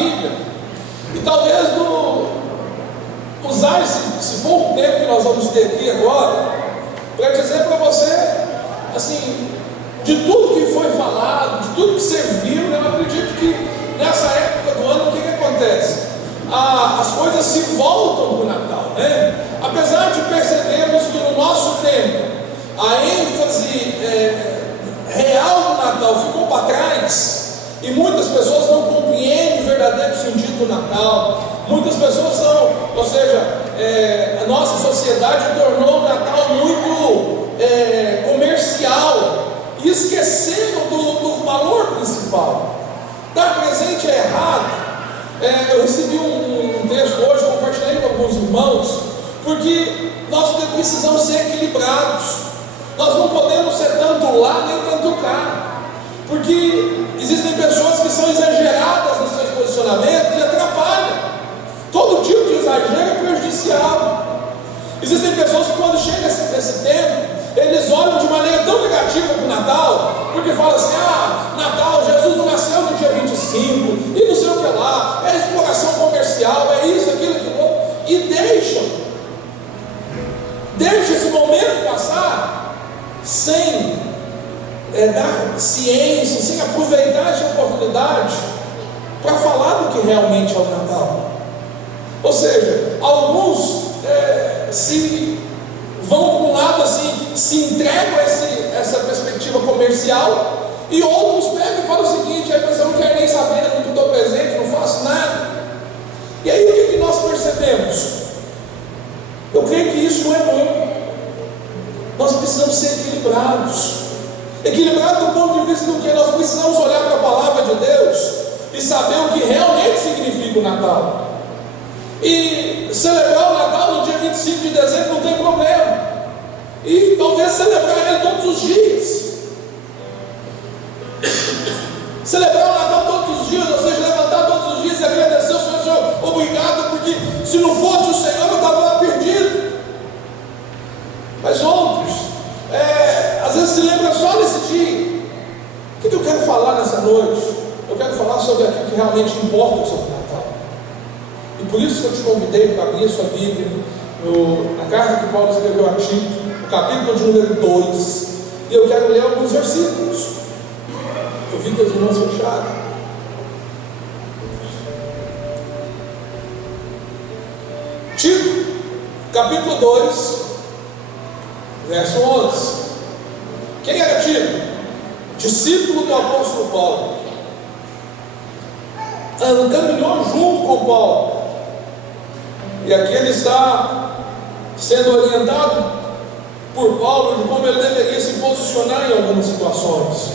Bíblia, e talvez usar esse pouco tempo que nós vamos ter aqui agora, para dizer para você, assim, de tudo que foi falado, de tudo que você viu, eu acredito que nessa época do ano, o que acontece? As coisas se voltam para o Natal, né? Apesar de percebermos que no nosso tempo a ênfase real do Natal ficou para trás, e muitas pessoas não compreendem o verdadeiro sentido do Natal, muitas pessoas não, ou seja, a nossa sociedade tornou o Natal muito comercial, e esqueceram do valor principal. Dar presente é errado. Eu recebi um texto hoje, compartilhei com alguns irmãos, porque nós precisamos ser equilibrados. Nós não podemos ser tanto lá nem tanto cá, porque existem pessoas que são exageradas nos seus posicionamentos e atrapalham. Todo tipo de exagero é prejudicial. Existem pessoas que, quando chega esse tempo, eles olham de maneira tão negativa para o Natal, porque falam assim: Natal, Jesus não nasceu no dia 25, e não sei o que lá, é exploração comercial, é isso, aquilo, e deixam esse momento passar sem dar ciência, sem aproveitar essa oportunidade para falar do que realmente é o Natal. Ou seja, alguns se vão para um lado assim, se entregam a essa perspectiva comercial, e outros pegam e falam o seguinte: aí você não quer nem saber, eu não dou presente, não faço nada. E aí o que nós percebemos? Eu creio que isso não é bom. Nós precisamos ser equilibrados do ponto de vista do que nós precisamos olhar para a palavra de Deus e saber o que realmente significa o Natal. E celebrar o Natal no dia 25 de dezembro não tem problema, e talvez celebrar ele todos os dias, celebrar o Natal todos os dias, ou seja, levantar todos os dias e agradecer ao Senhor: obrigado, porque se não fosse o Senhor eu estava lá perdido. Mas outros, às vezes se lembram só nesse dia. O que eu quero falar nessa noite? Eu quero falar sobre aquilo que realmente importa sobre o Natal. E por isso que eu te convidei para abrir a sua Bíblia na carta que Paulo escreveu a Tito, no capítulo de número 2, e eu quero ler alguns versículos. Eu vi que as irmãs fecharam. Tito, capítulo 2, verso 11. Quem era Tito? Discípulo do apóstolo Paulo. Caminhou junto com Paulo. E aqui ele está sendo orientado por Paulo de como ele deveria se posicionar em algumas situações.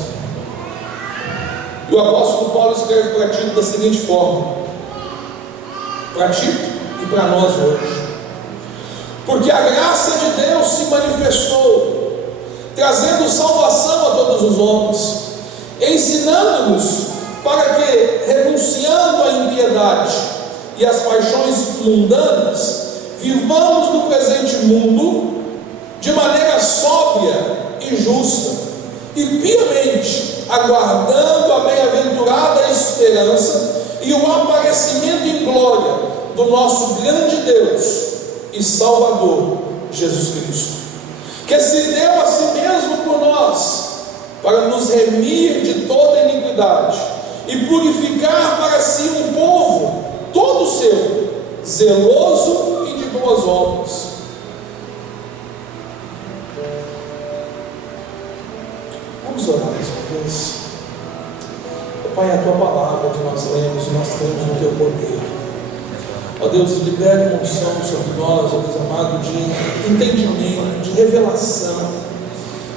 E o apóstolo Paulo escreve para Tito da seguinte forma, para Tito e para nós hoje: porque a graça de Deus se manifestou, trazendo salvação a todos os homens, ensinando-nos para que, renunciando à impiedade e às paixões mundanas, vivamos no presente mundo de maneira sóbria e justa, e piamente aguardando a bem-aventurada esperança e o aparecimento em glória do nosso grande Deus e Salvador Jesus Cristo, que se deu a si mesmo por nós, para nos remir de toda iniquidade e purificar para si um povo todo seu, zeloso e de boas obras. Vamos orar mais uma vez. Pai, a tua palavra que nós lemos, nós temos no teu poder. Ó Deus, libere uma unção sobre nós, ó Deus amado, de entendimento, de revelação.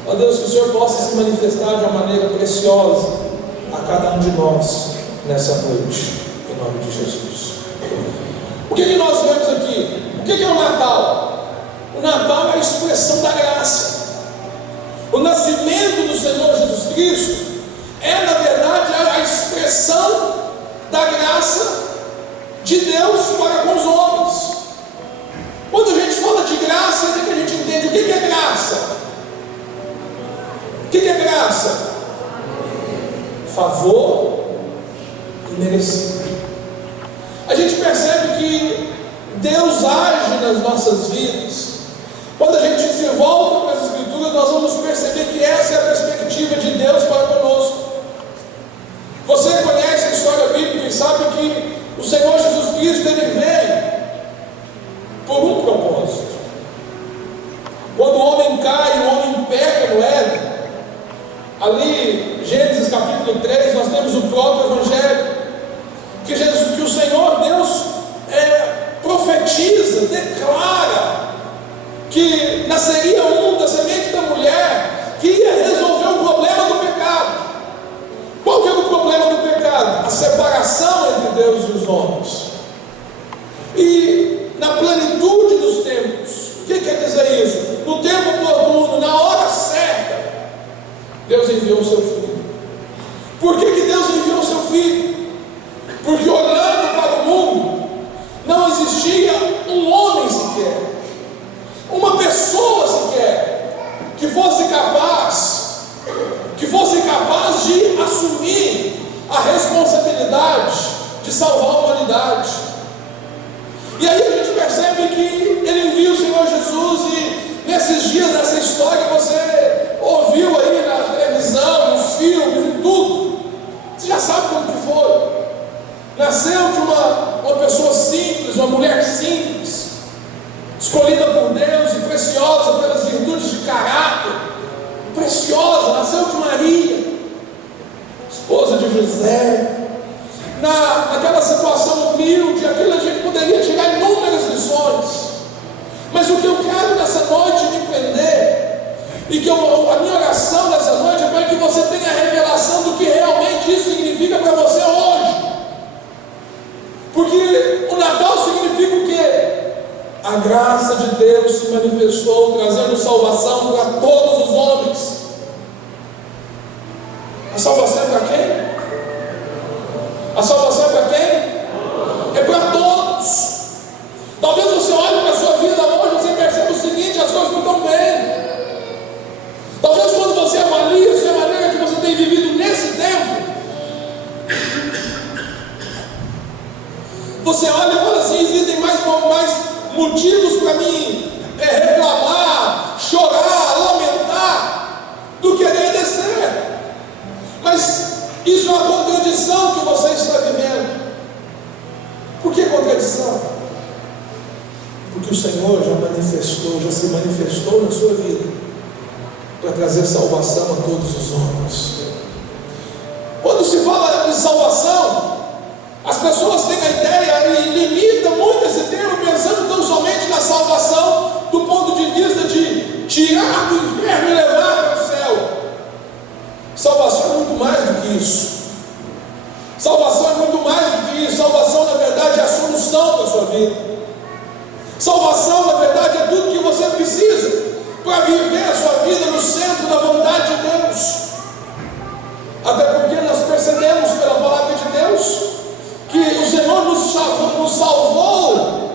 Ó Deus, que o Senhor possa se manifestar de uma maneira preciosa a cada um de nós nessa noite, em nome de Jesus. O que nós vemos aqui? O que é o Natal? O Natal é a expressão da graça. O nascimento do Senhor Jesus Cristo é, na verdade, a expressão da graça de Deus para com os homens. Quando a gente fala de graça, é que a gente entende o que é graça. O que é graça? Favor imerecido. gente percebe que Deus age nas nossas vidas. Quando a gente se volta para as Escrituras, nós vamos perceber que essa é a perspectiva de Deus para conosco. Você conhece a história bíblica e sabe que o Senhor Jesus Cristo, Ele veio por um propósito. Quando o homem cai, o homem peca no Éden, ali, Gênesis capítulo 3, nós temos o próprio Evangelho, que o Senhor Deus profetiza, declara que nasceria da semente da mulher, que ia resolver o problema do pecado. Qual que era o problema do pecado? A separação entre Deus e os homens. E na plenitude dos tempos, o que quer dizer isso? No tempo oportuno, na hora certa, Deus enviou o seu Filho. Por que Deus enviou o seu Filho? Porque olhando para o mundo, não existia um homem sequer, uma pessoa sequer, que fosse capaz de assumir a responsabilidade de salvar a humanidade. E aí a gente percebe que Ele envia o Senhor Jesus, e nesses dias, nessa história, você ouviu aí na televisão, nos filmes, em tudo. Você já sabe como que foi. Nasceu de uma pessoa simples, uma mulher simples, escolhida por Deus e preciosa pelas virtudes de caráter, preciosa, nasceu de Maria, esposa de José. Naquela situação humilde, aquilo a gente poderia tirar inúmeras lições, mas o que eu quero nessa noite me prender, e que a minha oração nessa noite é para que você tenha a revelação do que realmente isso significa para você hoje. Porque o Natal significa o quê? A graça de Deus se manifestou, trazendo salvação para todos os homens. A salvação é para quem? A salvação é para quem? É para todos. Talvez você olhe para a sua vida hoje e você perceba o seguinte: as coisas não estão bem. Talvez quando você avalia a maneira que você tem vivido nesse tempo, você olha e fala assim: existem mais motivos para mim reclamar, chorar, lamentar, do que agradecer. Mas isso é uma contradição que você está vivendo. Por que contradição? Porque o Senhor já se manifestou na sua vida para trazer salvação a todos os homens. Quando se fala de salvação, as pessoas têm a ideia e limitam muito esse termo, pensando tão somente na salvação do ponto de vista de tirar do inferno e levar para o céu. Salvação é muito mais do que isso. Salvação é muito mais do que isso. Salvação, na verdade, é a solução da sua vida. Salvação, na verdade, é tudo que você precisa para viver a sua vida no centro da vontade de Deus. Até porque nós percebemos pela palavra de Deus que o Senhor nos salvou.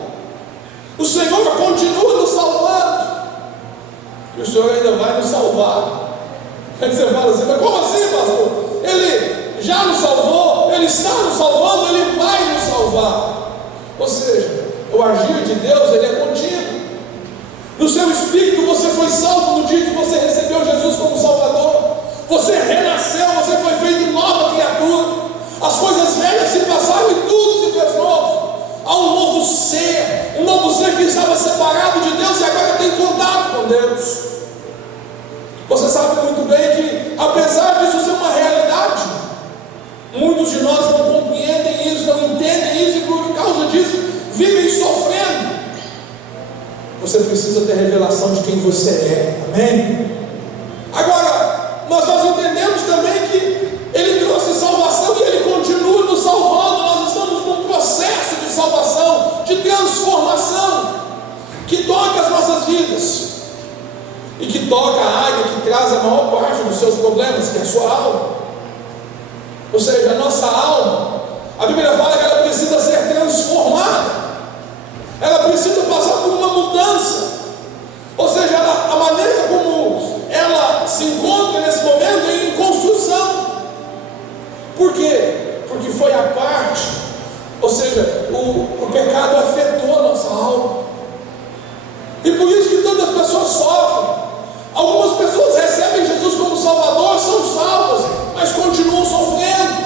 O Senhor continua nos salvando, e o Senhor ainda vai nos salvar. Aí você fala assim: mas como assim, pastor? Ele já nos salvou, Ele está nos salvando, Ele vai nos salvar. Ou seja, o agir de Deus, Ele é contínuo. No seu espírito você foi salvo no dia que você recebeu Jesus como Salvador. Você renasceu, você foi feito nova criatura. As coisas velhas se passaram e tudo se fez novo. Há um novo ser que estava separado de Deus e agora tem contato com Deus. Você sabe muito bem que, apesar disso ser uma realidade, muitos de nós não compreendem isso, não entendem isso, e por causa disso vivem sofrendo. Você precisa ter revelação de quem você é, amém? Agora, nós entendemos também que Ele trouxe salvação e Ele continua nos salvando. Nós estamos num processo de salvação, de transformação, que toca as nossas vidas e que toca a área que traz a maior parte dos seus problemas, que é a sua alma. Ou seja, a nossa alma, a Bíblia fala que ela precisa ser transformada, ela precisa passar por uma mudança. Ou seja, a maneira como ela se encontra nesse momento é em construção. Por quê? Porque foi a parte, ou seja, o pecado afetou a nossa alma. E por isso que tantas pessoas sofrem. Algumas pessoas recebem Jesus como Salvador, são salvas, mas continuam sofrendo,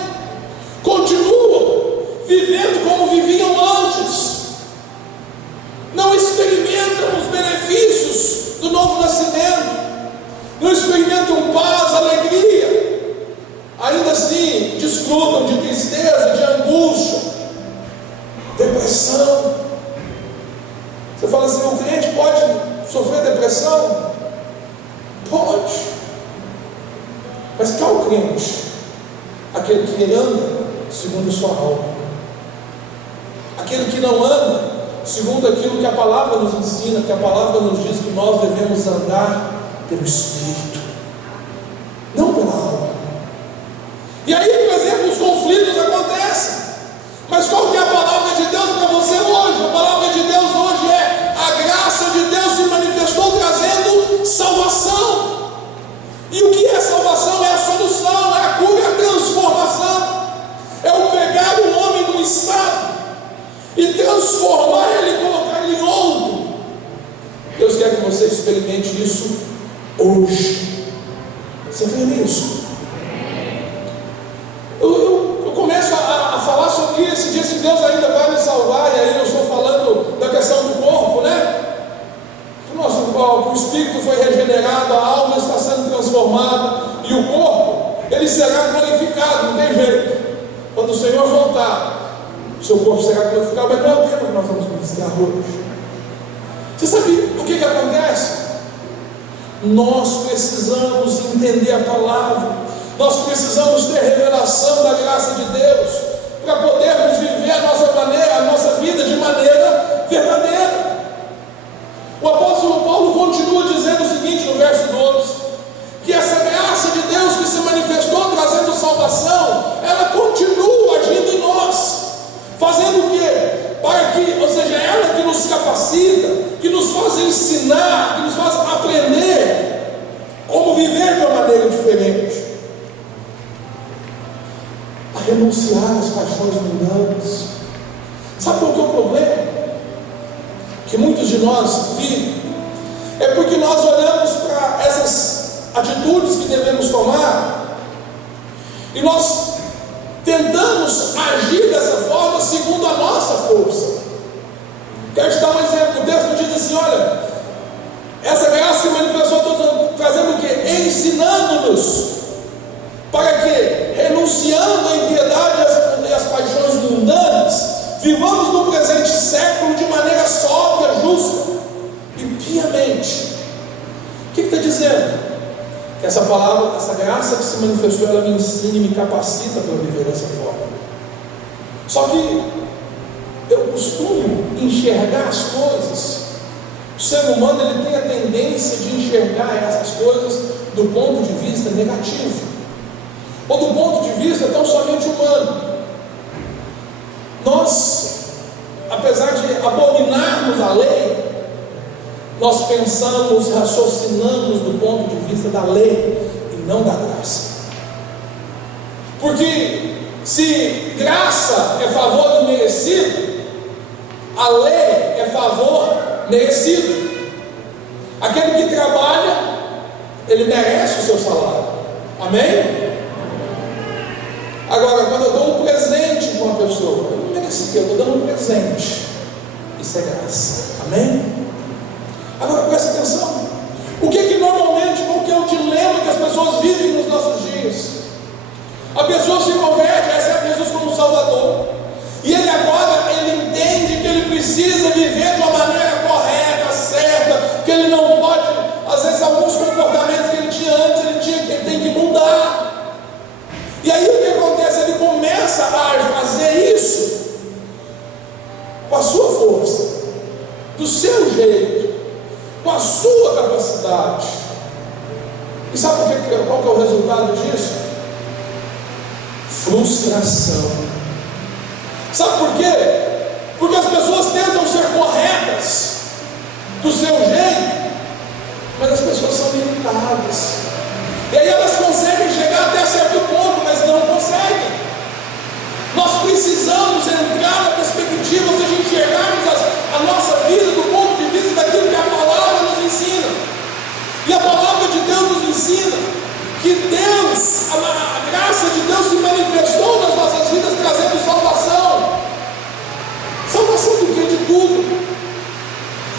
continuam vivendo como viviam antes, não experimentam os benefícios do novo nascimento, não experimentam paz, alegria, ainda assim desfrutam de tristeza, de angústia, depressão. Você fala assim: o crente pode sofrer depressão? Pode. Mas qual crente? Aquele que anda segundo a sua alma, aquele que não anda segundo aquilo que a palavra nos ensina, que a palavra nos diz que nós devemos andar pelo Espírito, não pela alma. E aí, por exemplo, os conflitos acontecem. Mas qual que é a palavra de Deus para você hoje? A palavra de Deus hoje é: a graça de Deus se manifestou trazendo salvação. E o que é salvação? É a solução, é a cura, é a transformação. É o pegar o homem no estado e transformar ele, colocar ele em outro. Deus quer que você experimente isso hoje. Você vê nisso? Eu começo a falar sobre isso, diz que Deus ainda vai nos salvar. E aí eu estou falando da questão do corpo, né? O espírito foi regenerado, a alma está sendo transformada, e o corpo, ele será glorificado, não tem jeito. Quando o Senhor voltar, o seu corpo será glorificado. Mas não é o tema que nós vamos ministrar hoje. Você sabe o que acontece? Nós precisamos entender a palavra, nós precisamos ter revelação da graça de Deus, para podermos viver a nossa vida de maneira verdadeira. O apóstolo Paulo continua dizendo o seguinte no verso 12: que essa graça de Deus que se manifestou trazendo salvação, ela continua agindo em nós, fazendo o quê? Para que, ou seja, ela que nos capacita, que nos faz ensinar, que nos faz aprender como viver de uma maneira diferente, a renunciar às paixões mundanas. Sabe qual que é o problema que muitos de nós vivem? É porque nós olhamos para essas atitudes que devemos tomar e nós tentamos agir dessa forma segundo a nossa força. Quero te dar um exemplo. O texto diz assim: olha, essa graça se manifestou trazendo o quê? Ensinando-nos para que, renunciando à impiedade e às paixões mundanas, vivamos no presente século de maneira sóbria, justa e piamente. O que está dizendo? Que essa palavra, essa graça que se manifestou, ela me ensina e me capacita para viver dessa forma. Só que eu costumo enxergar as coisas. O ser humano, ele tem a tendência de enxergar essas coisas do ponto de vista negativo, ou do ponto de vista tão somente humano. Nós, apesar de abominarmos a lei, nós pensamos, raciocinamos do ponto de vista da lei e não da graça. Porque se graça é favor merecido, a lei é favor merecido. Aquele que trabalha, ele merece o seu salário. Amém? Agora, quando eu dou um presente para uma pessoa, eu não mereci, eu estou dando um presente. Isso é graça. Amém? Agora presta atenção. O que normalmente, qual que é o dilema que as pessoas vivem nos nossos dias? A pessoa se converte, recebe Jesus como Salvador, e ele agora, ele entende que ele precisa viver de uma maneira correta, certa, que ele não pode, às vezes alguns comportamentos que ele tinha antes, ele tem que mudar. E aí o que acontece? Ele começa a fazer isso com a sua força, do seu jeito, com a sua capacidade. E sabe qual que é o resultado disso? Frustração. Sabe por quê? Porque as pessoas tentam ser corretas do seu jeito, mas as pessoas são limitadas, e aí elas conseguem chegar até certo ponto, mas não conseguem. Nós precisamos entrar na que Deus, a graça de Deus se manifestou nas nossas vidas, trazendo salvação. Salvação do que? De tudo.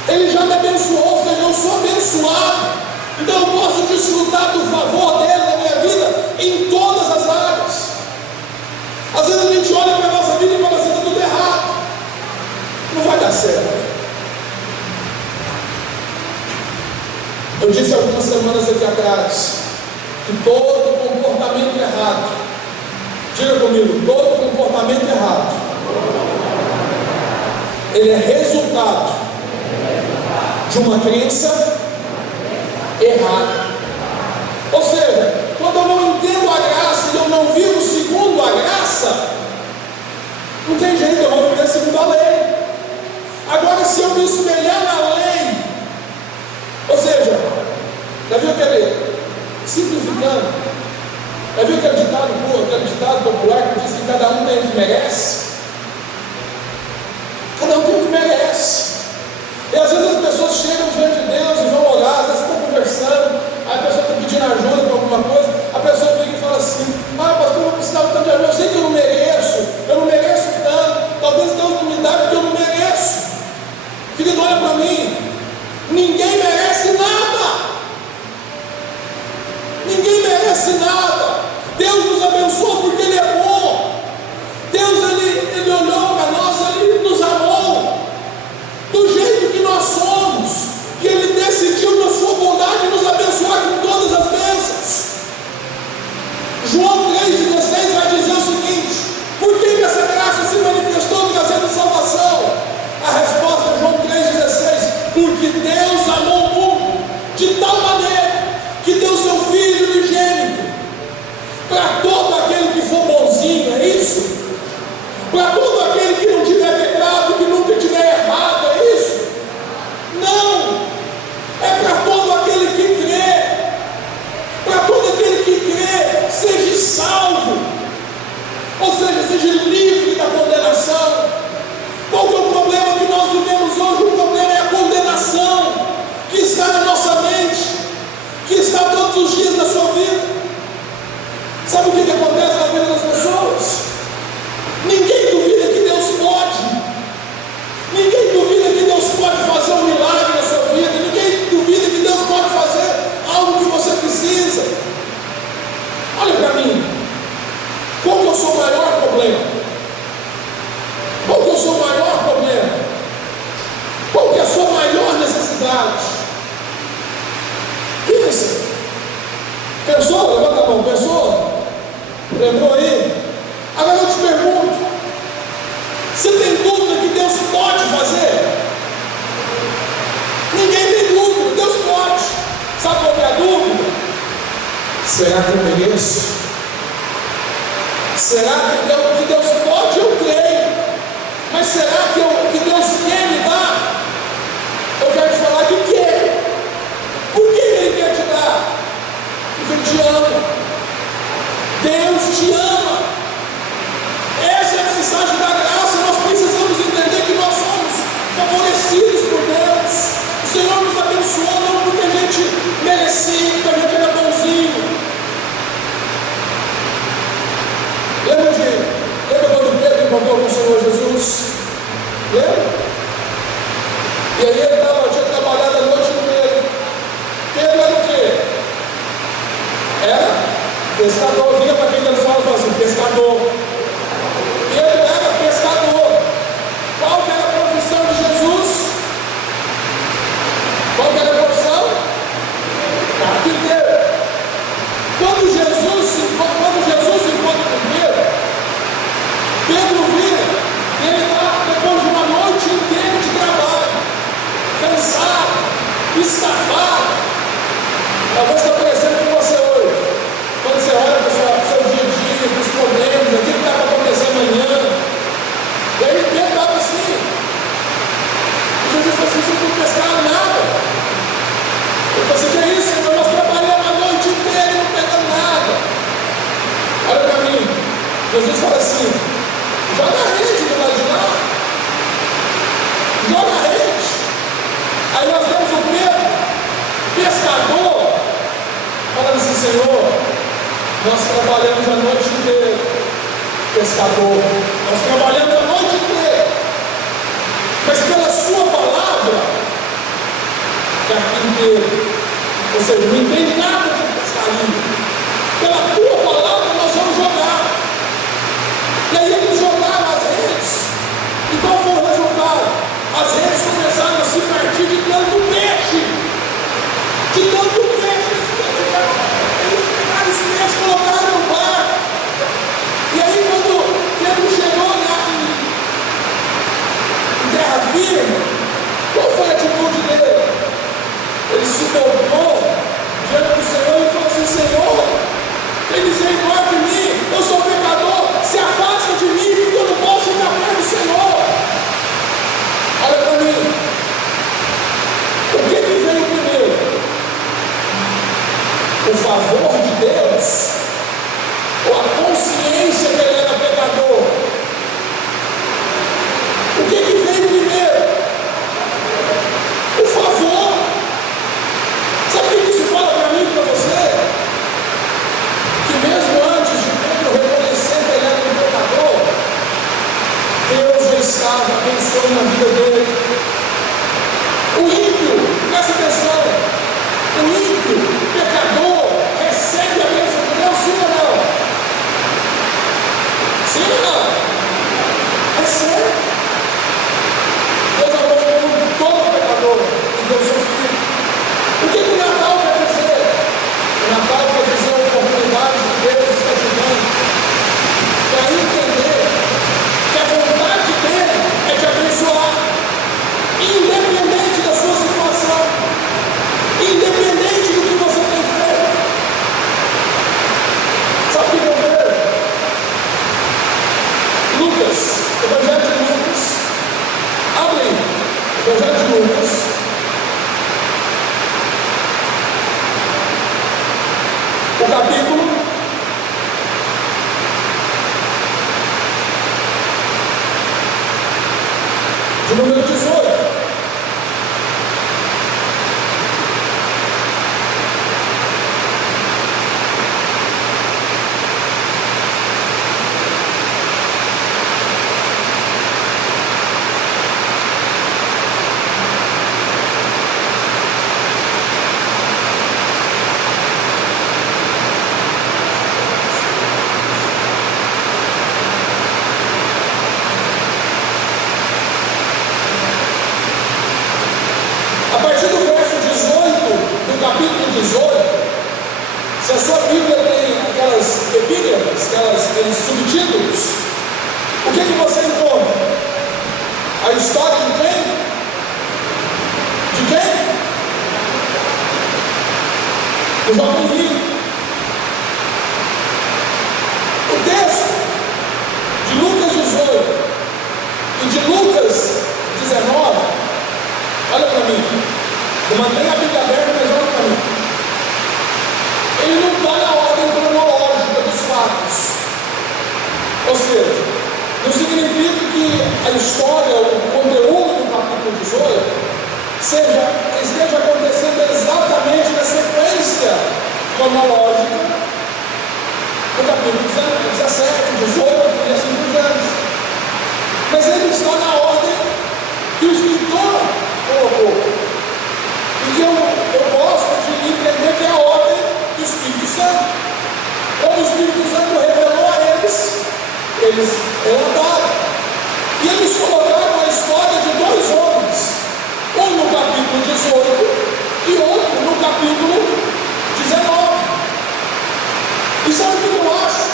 Ele já me abençoou, ou seja, eu sou abençoado. Então eu posso desfrutar do favor dele na minha vida em todas as áreas. Às vezes a gente olha para a nossa vida e fala assim: está tudo errado, não vai dar certo. Eu disse algumas semanas aqui atrás que todo comportamento errado, diga comigo, todo comportamento errado, ele é resultado de uma crença errada. Ou seja, quando eu não entendo a graça e eu não vivo segundo a graça, não tem jeito, eu vou viver segundo a lei. Agora, se eu me espelhar na lei, ou seja, já viu aquele, simplificando, já viu aquele ditado popular que diz que cada um tem o que merece? Cada um tem o que merece. E às vezes as pessoas chegam diante de Deus e vão orar, às vezes estão conversando, aí a pessoa está pedindo ajuda para alguma coisa, a pessoa vem e fala assim: ah, pastor, eu precisava tanto de ajuda, eu sei que eu não mereço tanto, talvez Deus não me dá porque eu não mereço. Querido, olha para mim, ninguém merece nada. Ninguém merece nada. Deus nos abençoou porque Ele é bom. Deus, Ele olhou para nós, Ele nos amou do jeito que nós somos, e Ele decidiu na sua bondade nos abençoar com todas as bênçãos. João 3,16 vai dizer o seguinte: por que essa graça se manifestou trazendo salvação? A resposta é João 3,16: porque Deus amou o mundo de tal maneira que deu seu Filho unigênito para todo aquele que for bonzinho, é isso? Para todo aquele que não tiver pecado, que nunca tiver errado, é isso? Não! É para todo aquele que crê. Para todo aquele que crê, seja salvo, ou seja, seja livre da condenação. Qual que é o problema que nós vivemos hoje? O problema é a condenação que está na nossa mente, que está todos os dias na sua vida. Sabe o que acontece na vida das pessoas? Ninguém duvida que Deus pode. Ninguém duvida que Deus pode fazer um milagre na sua vida. Ninguém duvida que Deus pode fazer algo que você precisa. Olha para mim. Qual que é o seu maior problema? Qual que é o seu maior problema? Qual que é a sua maior necessidade? Pensa. Pensou? Levanta a mão. Pensou? Lembrou aí? Agora eu te pergunto: você tem dúvida que Deus pode fazer? Ninguém tem dúvida, Deus pode. Sabe qual é a dúvida? Será que eu mereço? Será que Deus pode? Eu creio. Mas será que Deus quer me dar? Eu quero te falar que quer. Por que Ele quer te dar? Porque Ele te ama. Deus te ama. Essa é a mensagem da graça. Nós precisamos entender que nós somos favorecidos por Deus. O Senhor nos abençoou não porque a gente merecia, porque a gente era bonzinho. Lembra quando Pedro encontrou com o Senhor Jesus? Lembra? E aí ele tinha trabalhado a noite inteira. Pedro era o quê? Era pescador. Diga para quem ele fala assim: pescador. Pedro era pescador. Qual que era a profissão de Jesus? Qual que era a profissão? Carpinteiro. Quando Jesus se encontra com Pedro, Pedro vira, ele está depois de uma noite inteira de trabalho, cansado, estafado. Talvez está parecendo com você hoje. Quando você olha para o seu dia a dia, para os problemas, aquilo Nós trabalhamos a noite inteira, pescador. Nós trabalhamos a noite inteira. Mas pela sua palavra, é aqui inteiro. Ou seja, não entende nada de pescaria. Pela tua palavra nós vamos jogar. E aí eles jogaram as redes. E qual foi o resultado? As redes começaram a se partir de tanto peixe. De tanto peixe. Eles pegaram esse peixe e colocaram no barco. E aí quando Pedro chegou lá em terra firme, qual foi a atitude dele? Ele se dobrou diante do Senhor e falou assim: Senhor, tem misericórdia de mim, eu sou pecador, se afasta de mim, porque eu não posso ficar perto do Senhor. Olha para mim, o que veio primeiro? O favor de Deus ou a consciência que ele era pecador? O que veio primeiro? O favor. Sabe o que isso fala para mim e para você? Que mesmo antes de Pedro reconhecer que ele era um pecador, Deus já estava abençoando a vida dele. O ímpio, presta atenção, o ímpio, pecador, recebe a bênção de Deus, sim ou não? Sim ou não? Recebe. Deus abençoou todo pecador e Deus seu filho. O que o Natal quer dizer? O Natal quer dizer a oportunidade que Deus está chegando para entender que a vontade dele é te abençoar, independente da sua situação, independente do que você tem feito. Sabe o que eu vejo? Lucas, Evangelho de Lucas. Abre aí, Evangelho de Lucas. O capítulo de número 18. Se a sua Bíblia tem aquelas epígrafes, aqueles subtítulos, o que você encontra? A história de quem? De quem? Do jovem rico. O texto de Lucas 18 e de Lucas 19, olha para mim, não mantenha a Bíblia aberta, mas olha para mim. Ele não está na ordem cronológica dos fatos. Ou seja, não significa que a história, o conteúdo do capítulo 18 esteja acontecendo exatamente na sequência cronológica do capítulo 17, 18 e assim por diante. Mas ele está na ordem que o escritor colocou. E que eu gosto de entender que é a ordem do Espírito Santo. Como o Espírito Santo revelou a eles relataram. E eles colocaram a história de dois homens, um no capítulo 18 e outro no capítulo 19. E sabe o que eu acho?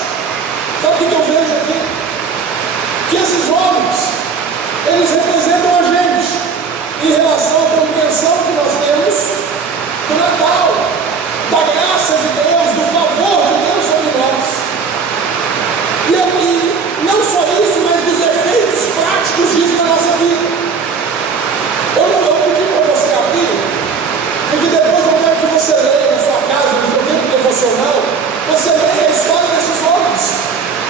Sabe o que eu vejo aqui? Que esses homens, eles representam a gente em relação à compreensão que nós temos do Natal, da graça de Deus, do favor de Deus sobre nós. E aqui, não só isso, mas dos efeitos práticos disso na nossa vida. Eu não vou pedir para você abrir, porque depois eu quero que você leia na sua casa, no seu tempo devocional, você leia a história desses homens,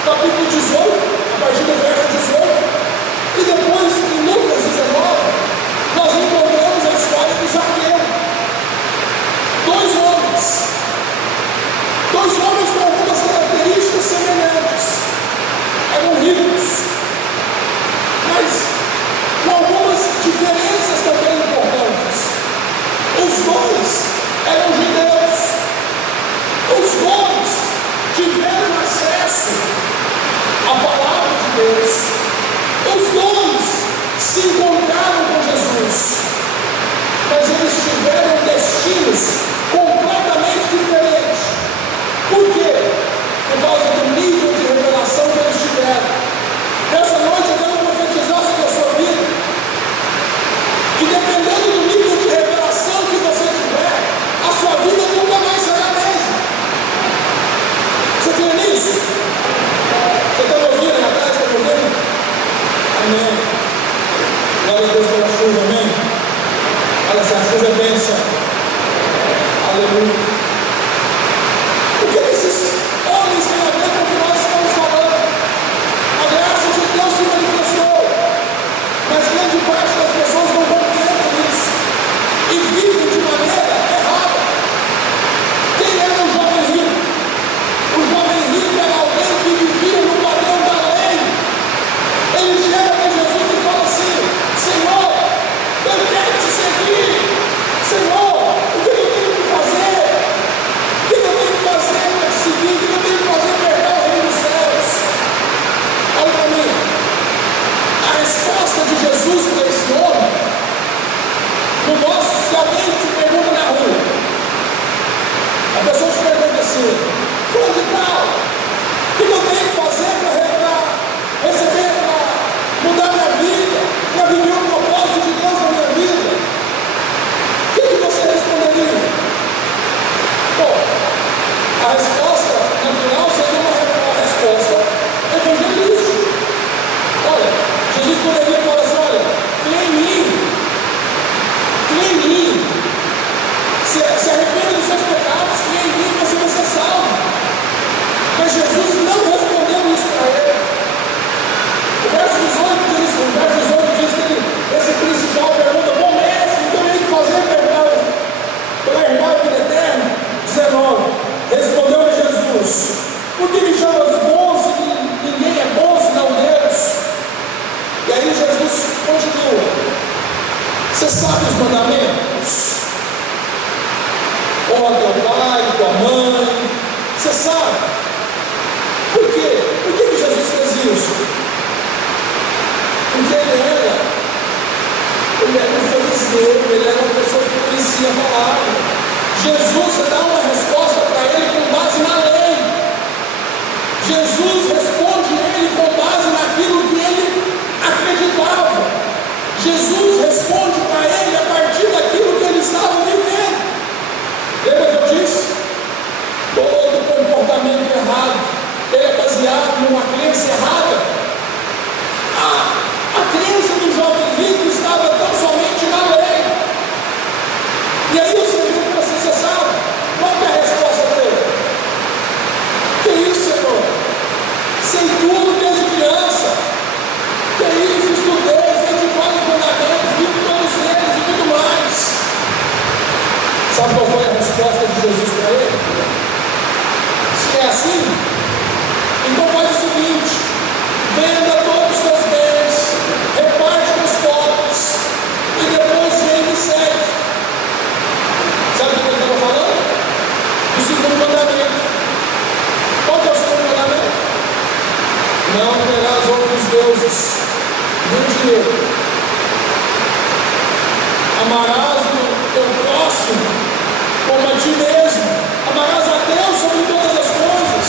capítulo 18, a partir do verso 18, e depois em Lucas Deus. Os dois se encontraram com Jesus, mas eles tiveram destinos completamente diferentes. Por quê? Por causa do nível de revelação que eles tiveram. Nessa noite eu quero profetizar sobre a sua vida, que dependendo do nível de revelação que você tiver, a sua vida nunca mais será a mesma. Você crê nisso? Você está me ouvindo na tarde? Está me ouvindo? Amém. Glória a Deus pela chuva, amém? Olha, essa chuva é bênção. Aleluia. O que esses homens têm a ver com o que nós estamos falando? A graça de Deus se manifestou, mas grande parte das pessoas não compreendem isso e vivem de maneira errada. Quem era o jovem rico? O jovem rico era alguém que vivia no padrão da lei. Ele chega para Jesus e fala assim: Senhor, eu quero te seguir. Senhor, o que eu tenho que fazer? O que eu tenho que fazer para te seguir? O que eu tenho que fazer para herdar o reino dos céus? Olha para mim. A resposta de Jesus para esse homem, no nosso, se alguém te pergunta na rua, a pessoa te pergunta assim: fulano de tal, o que eu tenho que fazer para receber, para mudar minha vida, para viver o propósito de Deus na minha vida? O que você responderia? Bom, a resposta natural seria uma resposta evangelística. Olha, Jesus poderia falar assim: olha, crê em mim, se arrependa dos seus pecados, crê em mim, você vai ser salvo. Mas Jesus não respondeu isso para ele. O verso 18 diz que esse principal pergunta: bom mestre, o que eu tenho que fazer para herdar a vida eterna? 19, respondeu-lhe Jesus: por que me chamas bom se ninguém é bom senão Deus? E aí Jesus continua: você sabe os mandamentos? Honra teu pai, tua mãe. Você sabe? Por quê? Por que Jesus fez isso? Porque ele era um fariseiro, ele era uma pessoa que conhecia a palavra. Jesus dá uma resposta para ele com base na lei. Jesus responde ele com base naquilo que ele acreditava. Jesus responde para ele a partir daquilo que ele estava vivendo. Lembra que eu disse? Todo comportamento errado, ele é baseado numa crença errada. A crença do jovem rico estava tão somente na lei. E aí você pergunta assim: você sabe qual que é a resposta dele? Que isso, Senhor? Sei tudo desde criança. Que isso, estudei, sei de vários mandamentos, vivo todos eles e tudo mais. Sabe qual foi a resposta de Jesus para ele? Se é assim, então faz o seguinte: venda todos os seus bens, reparte com os pobres, e depois vem e me segue. Sabe o que ele estava falando? O segundo mandamento. Qual que é o segundo mandamento? Não terás outros deuses, nem dinheiro. Amarás o teu próximo como a ti mesmo. Amarás a Deus sobre todas as coisas,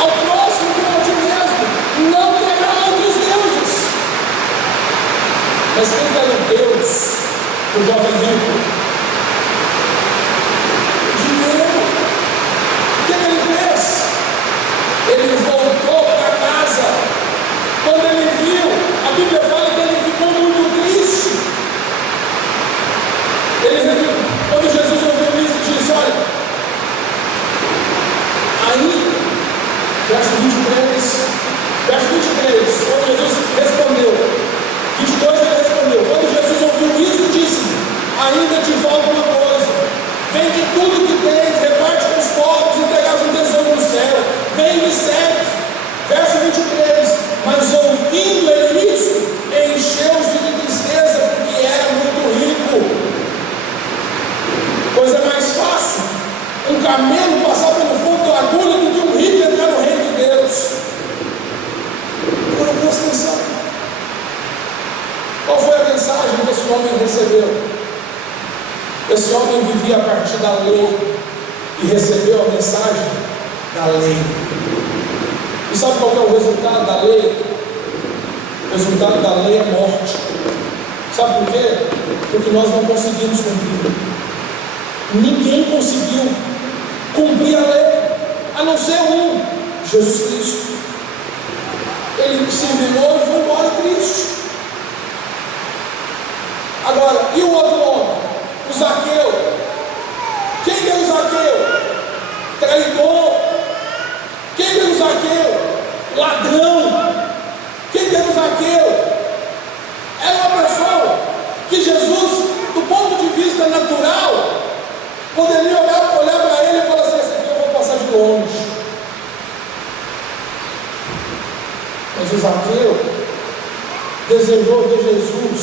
ao próximo como a ti mesmo. Não terá outros deuses. Mas quem era o Deus do jovem rico? Dinheiro. O que ele fez? Ele voltou para casa. Quando ele viu, a Bíblia fala que ele ficou muito triste. Quando Jesus ouviu isso, disse: olha, aí, verso 23, quando Jesus respondeu, 22 ele respondeu: quando Jesus ouviu isso, disse: ainda te falta uma coisa, vende tudo que tens, reparte com os pobres e entregarás um tesouro no céu, vem e me segue. Verso 23, mas ouvindo ele isso, encheu-se de tristeza, porque era muito rico. Pois é mais fácil um camelo passar pelo fundo da agulha do que um rico entrar no reino de Deus. lei. E sabe qual é o resultado da lei? O resultado da lei é morte. Sabe por quê? Porque nós não conseguimos cumprir. Ninguém conseguiu cumprir a lei, a não ser um, Jesus Cristo. Ele se enviou e foi embora triste. Agora, e o outro homem? O Zaqueu. Quem que é o Zaqueu? Traidor. Quem que é o Zaqueu? Ladrão. Quem que é o Zaqueu? Era uma pessoa que Jesus, do ponto de vista natural, poderia olhar para ele e falar assim: esse aqui eu vou passar de longe. Mas o Zaqueu desejou ver Jesus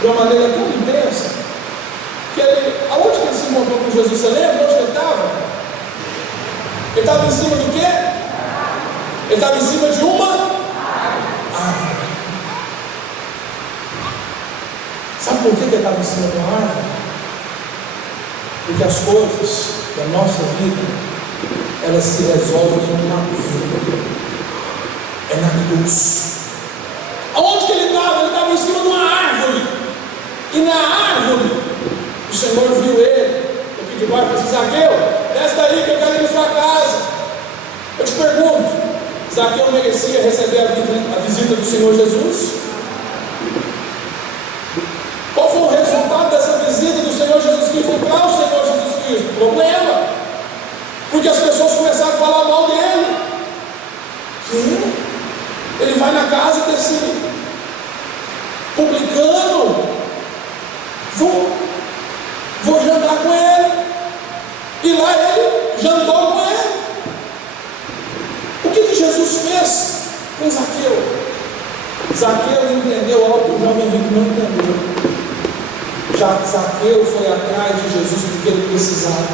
de uma maneira tão intensa que ele, aonde que ele se encontrou com Jesus? Você lembra onde ele estava? Ele estava em cima de quê? Ele estava em cima de uma árvore. Sabe por que ele estava em cima de uma árvore? Porque as coisas da nossa vida, elas se resolvem em uma vida. É na cruz. Aonde que ele estava? Ele estava em cima de uma árvore. E na árvore, o Senhor viu ele aqui de baixo e disse: Zaqueu, desce daí que eu quero ir na sua casa. Eu te pergunto, Zaqueu merecia receber a visita do Senhor Jesus? Qual foi o resultado dessa visita do Senhor Jesus Cristo para o Senhor Jesus Cristo? Problema. Porque as pessoas começaram a falar mal dele. Que? Ele vai na casa desse publicano. Vou jantar com ele. E lá ele jantou com ele. O que Jesus fez com Zaqueu? Zaqueu entendeu algo que o jovem rico não entendeu. Zaqueu foi atrás de Jesus porque ele precisava.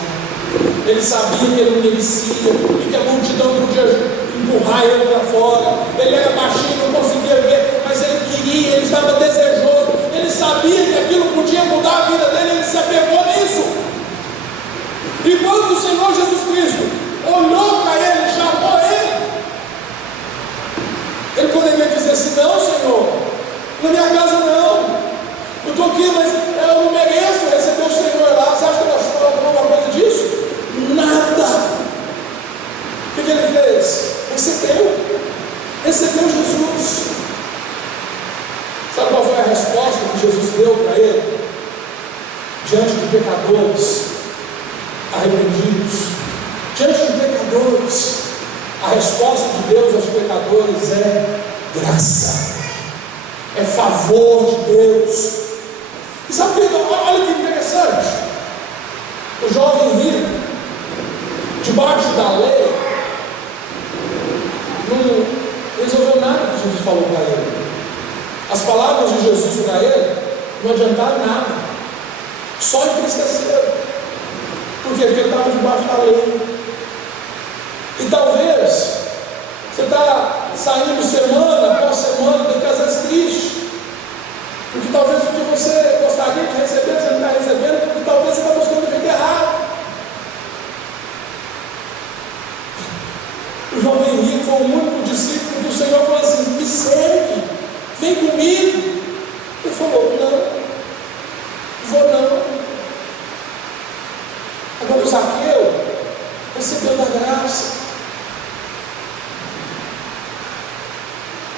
Ele sabia que ele não merecia e que a multidão podia empurrar ele para fora. Ele era baixinho, não conseguia ver, mas ele queria, ele estava desejoso. Ele sabia que aquilo podia mudar a vida dele, ele se apegou nisso. E quando o Senhor Jesus Cristo olhou para ele, chamou ele, ele poderia dizer assim: não, Senhor, na minha casa não, eu estou aqui, mas eu não mereço receber o Senhor lá. Você acha que nós falamos alguma coisa disso? Nada. O que ele fez? Recebeu Jesus. Sabe qual foi a resposta que Jesus deu para ele? Diante de pecadores arrependidos, diante de pecadores, a resposta de Deus aos pecadores é graça, é favor de Deus. E sabe, olha que interessante, o jovem rico, debaixo da lei, não resolveu nada que Jesus falou para ele. As palavras de Jesus para ele não adiantaram nada, só entristeceram. Por quê? Porque ele estava debaixo da lei. E talvez você está saindo semana após semana de casas tristes, porque talvez o que você gostaria de receber você não está recebendo, porque talvez você está buscando o jeito errado. O jovem rico foi o único discípulo que o Senhor falou assim: me segue, vem comigo. Ele falou: não, vou não. Agora o Zaqueu recebeu da graça.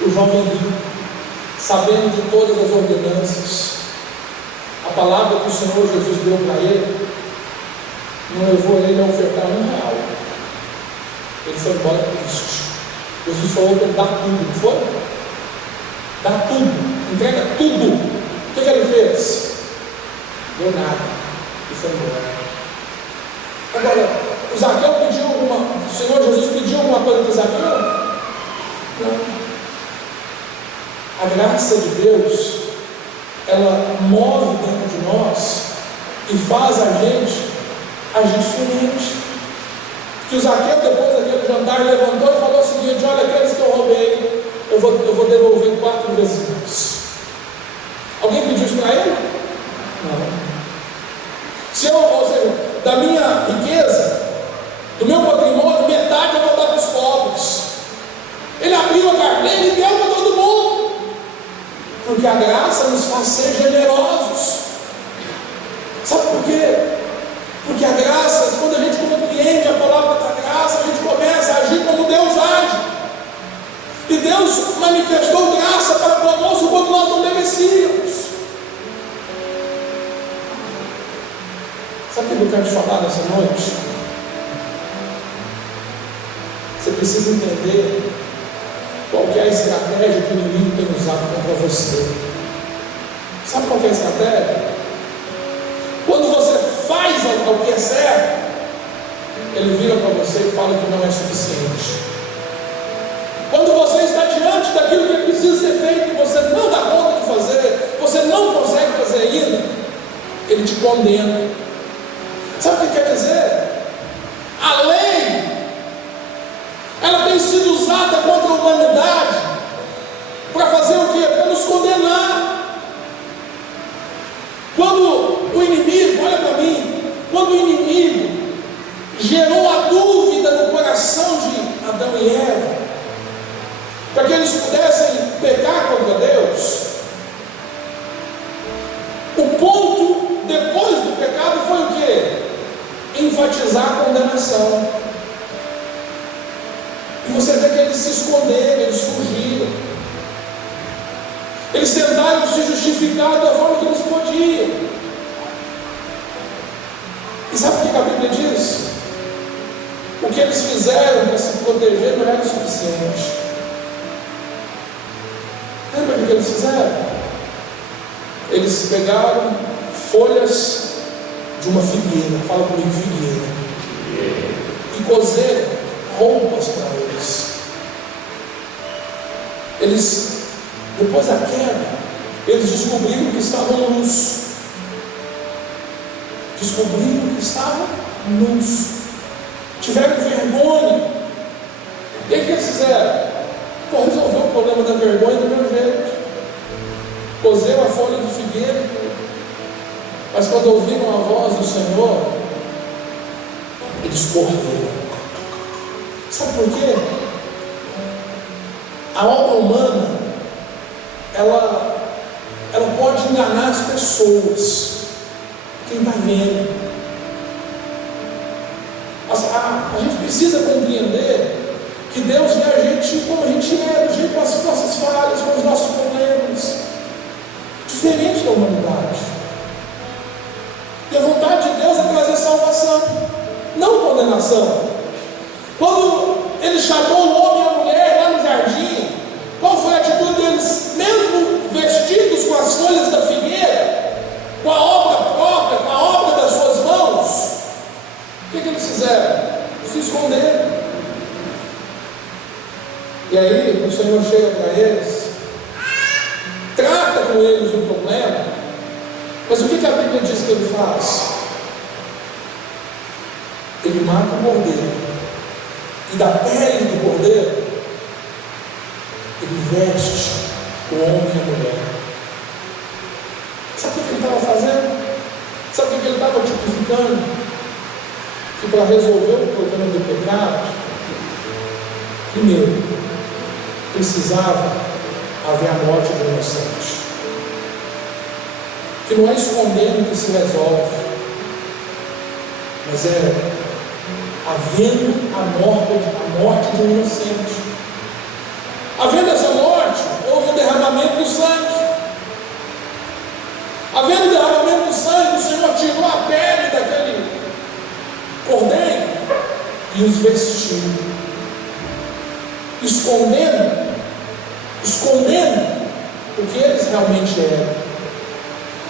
O jovem rico, sabendo de todas as ordenanças, a palavra que o Senhor Jesus deu para ele, não levou ele a ofertar R$1. Ele foi embora triste. Jesus falou para ele dar tudo, não foi? Dá tudo, entrega tudo. O que ele fez? Deu nada e foi embora. Agora, o Zaqueu pediu o Senhor Jesus pediu alguma coisa para o Zaqueu? Não. A graça de Deus, ela move dentro de nós e faz a gente agir diferente. Que o Zaqueu, depois daquele jantar, levantou e falou o seguinte: olha, aqueles que eu roubei, eu vou devolver 4 vezes mais. Alguém pediu isso para ele? Não. Ou seja, da minha riqueza, do meu patrimônio, E Deus manifestou graça para conosco quando nós não merecíamos. Sabe o que eu quero te falar nessa noite? Você precisa entender qual que é a estratégia que o inimigo tem usado contra você. Sabe qual que é a estratégia? Quando você faz o que é certo, ele vira para você e fala que não é suficiente. Quando você está diante daquilo que precisa ser feito e você não dá conta de fazer, você não consegue fazer ainda, ele te condena. Sabe o que quer dizer? A lei, ela tem sido usada contra a humanidade para fazer o quê? Para nos condenar. Quando o inimigo, olha para mim, quando o inimigo gerou a dúvida no coração de Adão e Eva, para que eles pudessem pecar contra Deus, o ponto depois do pecado foi o quê? Enfatizar a condenação. E você vê que eles se esconderam, eles fugiram, eles tentaram se justificar da forma que eles podiam. E sabe o que a Bíblia diz? O que eles fizeram para se proteger não era o suficiente. Lembra do que eles fizeram? Eles pegaram folhas de uma figueira, fala comigo, figueira, e cozeram roupas para eles. Eles, depois da queda, eles descobriram que estavam nus. Descobriram que estavam nus. Tiveram vergonha. E aí o que eles fizeram? Vou resolver o problema da vergonha do meu jeito. Cozeram a folha de figueira, mas quando ouviram a voz do Senhor, eles correram. Sabe por quê? A obra humana, ela pode enganar as pessoas. Quem está vendo? A gente precisa compreender que Deus vê a gente como a gente é, do jeito com as nossas falhas, com os nossos problemas, diferente da humanidade. E a vontade de Deus é trazer salvação, não condenação. Quando Ele chamou o homem e a mulher lá no jardim, qual foi a atitude deles? Mesmo vestidos com as folhas da figueira, com a obra própria, com a obra das suas mãos, o que eles fizeram? Se esconderam. E aí o Senhor chega para eles, trata com eles o problema, mas o que a Bíblia diz que ele faz? Ele mata o cordeiro, e da pele do cordeiro ele veste o homem e a mulher. Sabe o que ele estava fazendo? Sabe o que ele estava tipificando? Que para resolver o problema do pecado, primeiro precisava haver a morte do inocente. Que não é escondendo que se resolve, mas é havendo a morte do inocente. Havendo essa morte, houve o derramamento do sangue. Havendo o derramamento do sangue, o Senhor tirou a pele daquele cordeiro e os vestiu, escondendo o que eles realmente eram.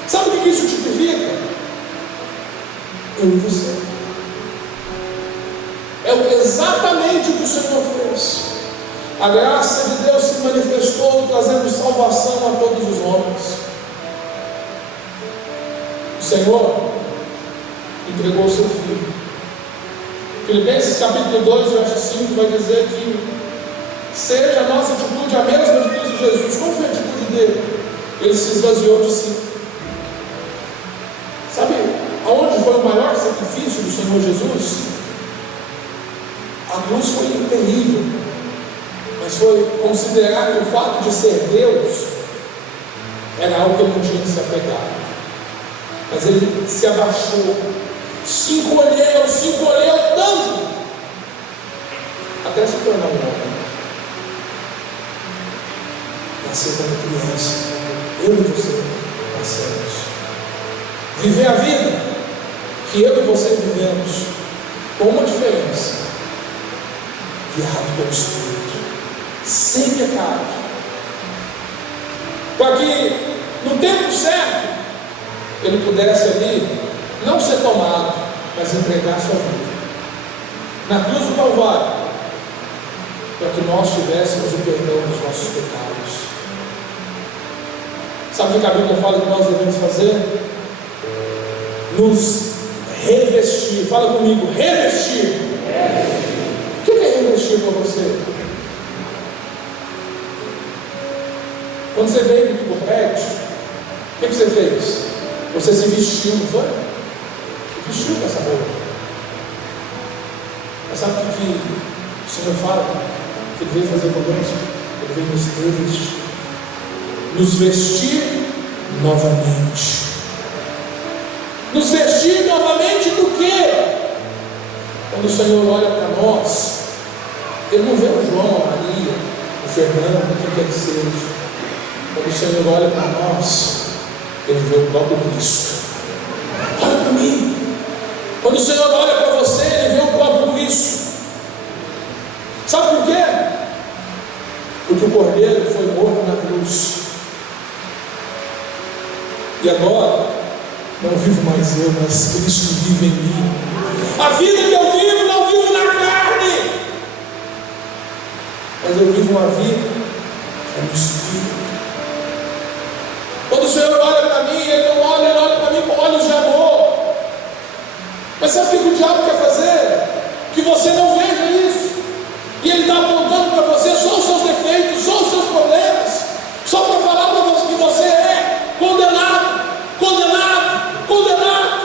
Sabe o que isso tipifica? Eu e você. É exatamente o que o Senhor fez. A graça de Deus se manifestou, trazendo salvação a todos os homens. O Senhor entregou o seu Filho. Filipenses capítulo 2, verso 5 vai dizer que seja a nossa atitude a mesma de Cristo Jesus. Qual foi a atitude dele? Ele se esvaziou de si. Sabe aonde foi o maior sacrifício do Senhor Jesus? A cruz foi terrível, mas foi considerar que o fato de ser Deus era algo que ele não tinha que se apegar. Mas ele se abaixou, se encolheu tanto, até se tornar um homem. nascer como criança. Eu e você nascemos. Viver a vida que eu e você vivemos, com uma diferença: guiado pelo Espírito, sem pecado, para que no tempo certo ele pudesse ali não ser tomado, mas entregar sua vida na cruz do Calvário, para que nós tivéssemos o perdão dos nossos pecados. Sabe o que a Bíblia fala que nós devemos fazer? Nos revestir. Fala comigo, revestir. O que é revestir para você? Quando você veio aqui para o prédio, o que você fez? Você se vestiu, não foi? Vestiu com essa roupa. Mas sabe o que o Senhor fala? Que Ele veio fazer conosco? Ele veio nos revestir. Nos vestir novamente. Nos vestir novamente do quê? Quando o Senhor olha para nós, Ele não vê o João, a Maria, o Fernando, quem quer que seja. Quando o Senhor olha para nós, Ele vê o próprio Cristo. Olha para mim. Quando o Senhor olha para você, Ele vê o próprio Cristo. Sabe por quê? Porque o Cordeiro foi morto na cruz. E agora, não vivo mais eu, mas Cristo vive em mim. A vida que eu vivo, não vivo na carne, mas eu vivo uma vida que é no Espírito. Quando o Senhor olha para mim, Ele não olha, Ele olha para mim com olhos de amor. Mas sabe o que o diabo quer fazer? Que você não veja isso. E ele está apontando para você só os seus defeitos, só os seus problemas, só para falar para você que você é condenado, condenado, condenado.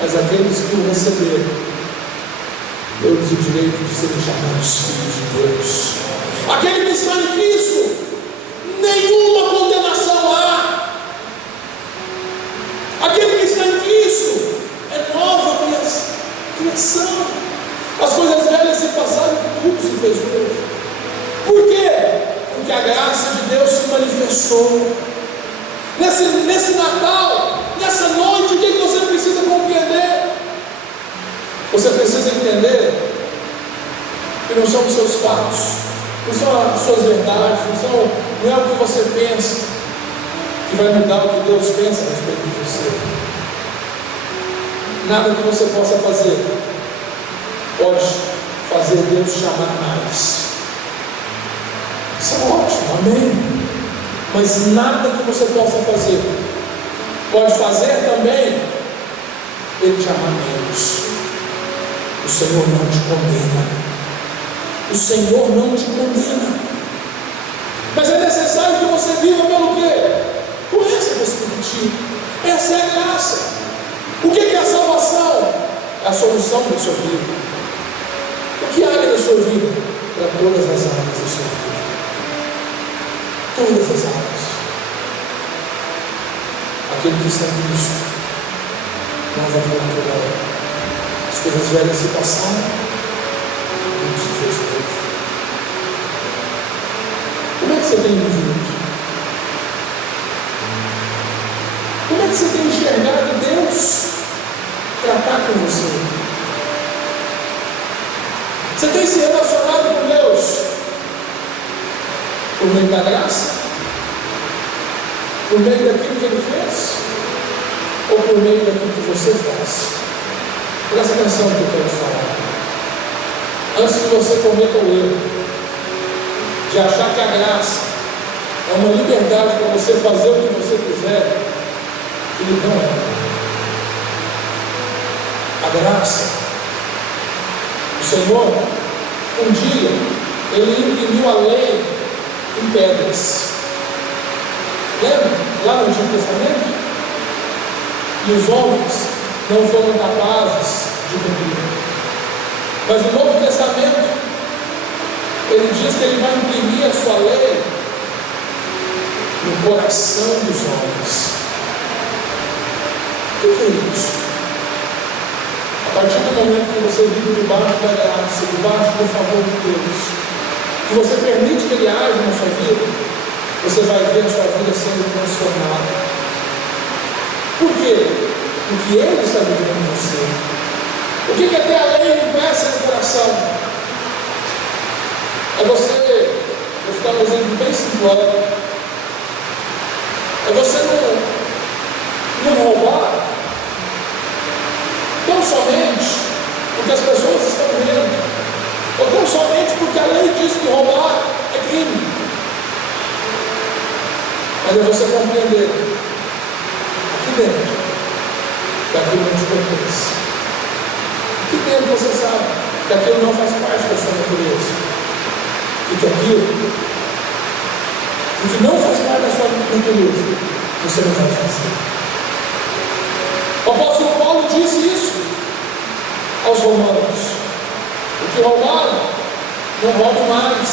Mas aqueles que o receberam, deu-lhes o direito de serem chamados filhos de Deus. Aquele que está em Cristo, nenhuma condenação há. Aquele que está em Cristo é nova criação. As coisas velhas se passaram e tudo se fez novo. Por quê? Porque a graça de Deus se manifestou. Nesse Natal, nessa noite, o que você precisa compreender? Você precisa entender que não são os seus fatos, não são as suas verdades, não é o que você pensa que vai mudar o que Deus pensa a respeito de você. Nada que você possa fazer pode fazer Deus te amar mais. Isso é ótimo, amém. Mas nada que você possa fazer pode fazer também Ele te amar menos. O Senhor não te condena. O Senhor não te condena. Mas é necessário que você viva pelo quê? Com essa perspectiva. Essa é a graça. O que é a salvação? É a solução da sua vida. O que área da sua vida? Para todas as áreas da sua vida. Todas as áreas. Aquele que está em Cristo não vai falar toda hora. As coisas velhas se passaram, tudo se fez novo. Como é que você tem vivido? Como é que você tem enxergado Deus tratar com você? Você tem se relacionado com Deus por meio da graça? Por meio daquilo que Ele fez? Ou por meio daquilo que você faz? Presta atenção no que eu quero te falar. Antes que você cometa o erro de achar que a graça é uma liberdade para você fazer o que você quiser, Ele não é. A graça, o Senhor, um dia, Ele imprimiu a lei em pedras. Lembra? Lá no Antigo Testamento? E os homens não foram capazes de cumprir. Mas no Novo Testamento, Ele diz que Ele vai imprimir a sua lei no coração dos homens. O que é isso? A partir do momento que você vive debaixo da graça, debaixo do favor de Deus, e você permite que Ele age na sua vida, você vai ver a sua vida sendo transformada. Por quê? Porque Ele está vivendo em você. O que é ter a lei impressa no coração? É você, vou ficar um exemplo bem simplório, é você não roubar, tão somente porque as pessoas estão vendo, ou tão somente porque a lei diz que roubar é crime. Mas é você compreender aqui dentro que aquilo não te pertence. Aqui dentro você sabe que aquilo não faz parte da sua natureza, e que aquilo que não faz parte da sua natureza você não vai fazer. O apóstolo Paulo disse isso aos romanos: o que roubaram, não roube mais,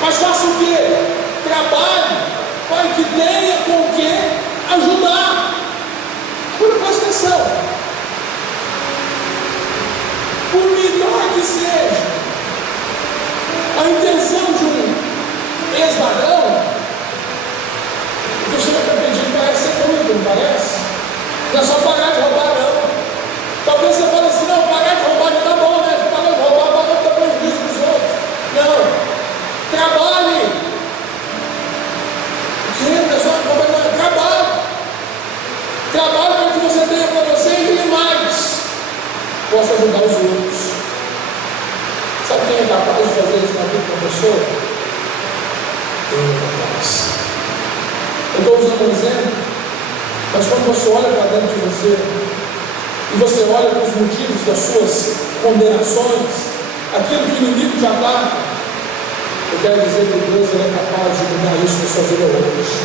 mas faça o quê? Trabalhe para que tenha com o que ajudar. Agora presta atenção: por menor que seja a intenção de um ex-ladrão, o que o Senhor está pedindo parece ser comigo, não parece? Não é só parar de roubar, não. Talvez você fale assim: não, parar de roubar já está bom, né? Parar de roubar para não dar prejuízo para os outros. Não. Trabalhe. O que é só roubar? Trabalhe. Trabalhe para que você tenha para você e mais possa ajudar os outros. Sabe quem é capaz de fazer isso na vida de uma pessoa? Deus é capaz. Eu estou usando um exemplo, mas quando você olha para dentro de você e você olha para os motivos das suas condenações, aquilo que o inimigo já está, eu quero dizer que Deus é capaz de mudar isso na sua vida hoje.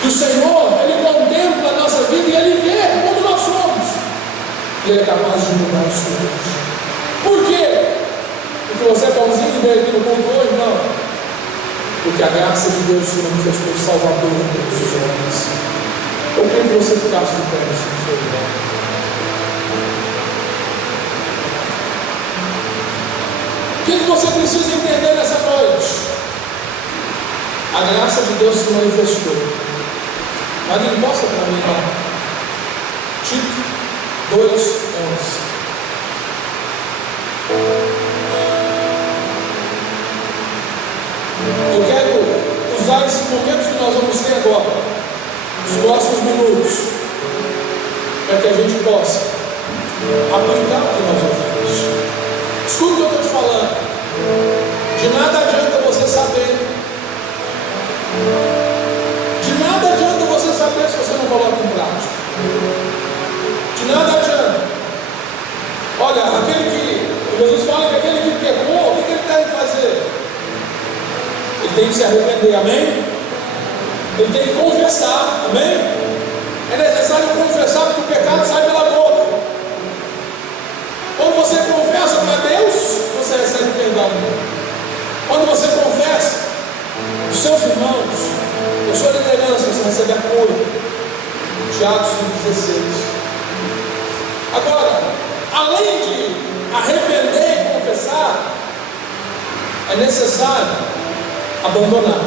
Que o Senhor, Ele contempla a nossa vida e Ele vê como nós somos. E Ele é capaz de mudar isso hoje. Por quê? Porque você é pãozinho veio aqui no mundo hoje? Não. Porque a graça de Deus se manifestou Salvador em todos os homens. Eu queria que você ficasse de pé nesse seu lugar. O que você precisa entender nessa noite? A graça de Deus se manifestou. Marinho, mostra para mim lá. Tito 2:11. Eu quero usar esse momento que nós vamos ter agora, os próximos minutos, para que a gente possa aplicar o que nós ouvimos. Escuta o que eu estou te falando. De nada adianta você saber. De nada adianta você saber se você não coloca em prática. De nada adianta. Olha, aquele que Jesus fala que aquele que pecou, o que ele deve fazer? Ele tem que se arrepender, amém? Ele tem que confessar, amém? É necessário confessar, porque o pecado sai pela boca. Quando você confessa para Deus, você recebe perdão. Quando você confessa os seus irmãos, a sua liderança, você recebe a cura. Tiago 5,16. Agora, além de arrepender e confessar, é necessário abandonar.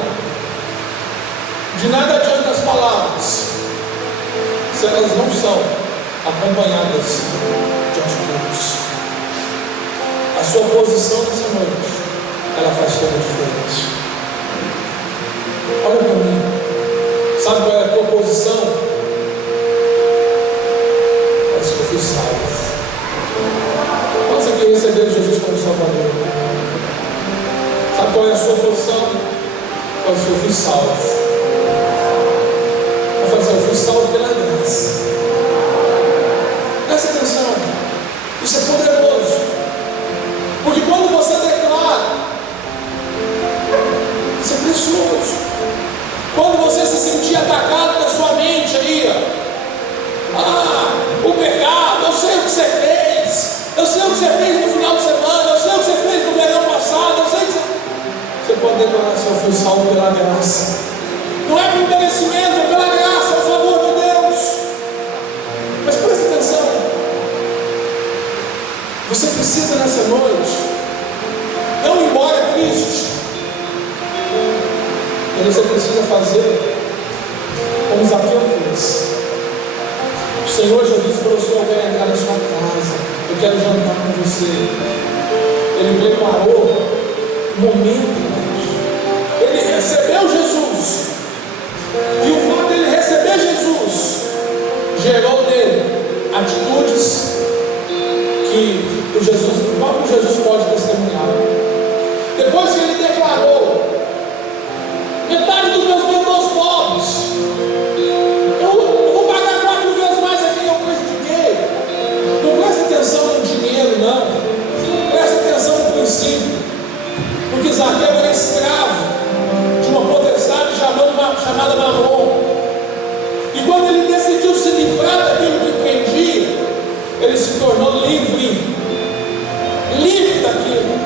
De nada adianta as palavras se elas não são acompanhadas de atitudes. A sua posição nessa noite, ela faz toda a diferença. Olha para mim. Sabe qual é a tua posição? Parece que eu fui salvo. Quantos aqui receberam Jesus como Salvador? Sabe qual é a sua posição? Eu fui salvo. Eu fui salvo pela graça. Presta atenção. Isso é poderoso. Porque quando você declara, isso é precioso. Quando você se sentir atacado da sua mente aí, o pecado, eu sei o que você fez. Eu sei o que você fez no final de semana. Eu sei o que você fez no verão passado. Eu sei o que você pode declarar assim: eu fui salvo pela graça. Não é por merecimento, é pela graça, é o favor de Deus. Mas preste atenção. Você precisa nessa noite não ir embora triste. Mas você precisa fazer como Zaqueu fez. O Senhor Jesus falou: o Senhor vai entrar na sua casa, eu quero jantar com você. Ele preparou um momento para isso. Ele recebeu Jesus, e o fato de ele receber Jesus gerou nele atitudes que o próprio Jesus pode testemunhar. Depois que ele declarou: metade dos meus bens aos pobres, eu vou pagar 4 vezes mais a quem eu prejudiquei. Não presta atenção no dinheiro, não. Presta atenção no princípio. Porque Zaqueu era escravo de uma potestade chamada Mamon. E quando ele decidiu se livrar daquilo que prendia, ele se tornou livre daquilo.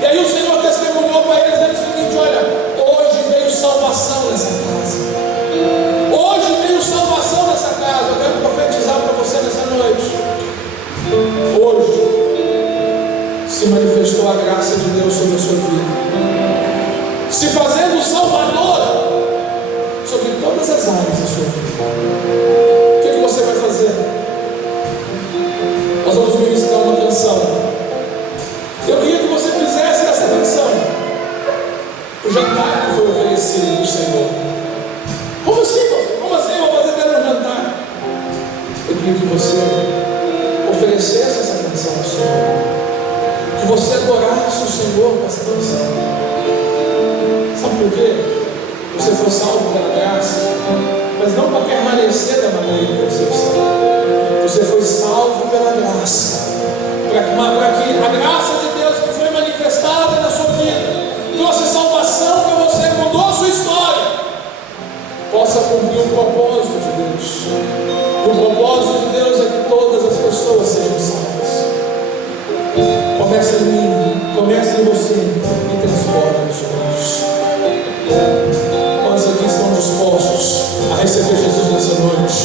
E aí o Senhor testemunhou para eles dizendo o seguinte: olha, hoje veio salvação nessa casa. Hoje veio salvação nessa casa. Eu quero profetizar para você nessa noite. Hoje se manifestou a graça de Deus sobre a sua vida, se fazendo salvadora sobre todas as áreas da sua vida. O que você vai fazer? Nós vamos ministrar uma canção. Eu queria que você fizesse essa canção. O jantar que foi oferecido do Senhor. Como assim, pastor? Como assim eu vou fazer dela um jantar? Eu queria que você oferecesse essa canção ao Senhor, que você adorasse o Senhor com essa canção. Sabe por quê? Você foi salvo pela graça, mas não para permanecer da maneira que você está. Você foi salvo pela graça, para que a graça de Deus que foi manifestada na sua vida trouxe salvação para você, mudou a sua história, possa cumprir o propósito de Deus. O propósito de Deus é que todas as pessoas sejam salvas. Começa em mim, começa em você e transforma os outros. Quantos aqui estão dispostos a receber Jesus nessa noite?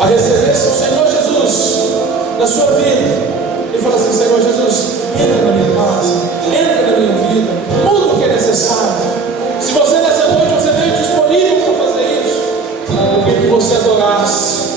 A receber seu Senhor Jesus na sua vida e falar assim: Senhor Jesus, entra na minha casa, entra na minha vida, muda o que é necessário. Se você nessa noite você veio disponível para fazer isso, eu queria que você adorasse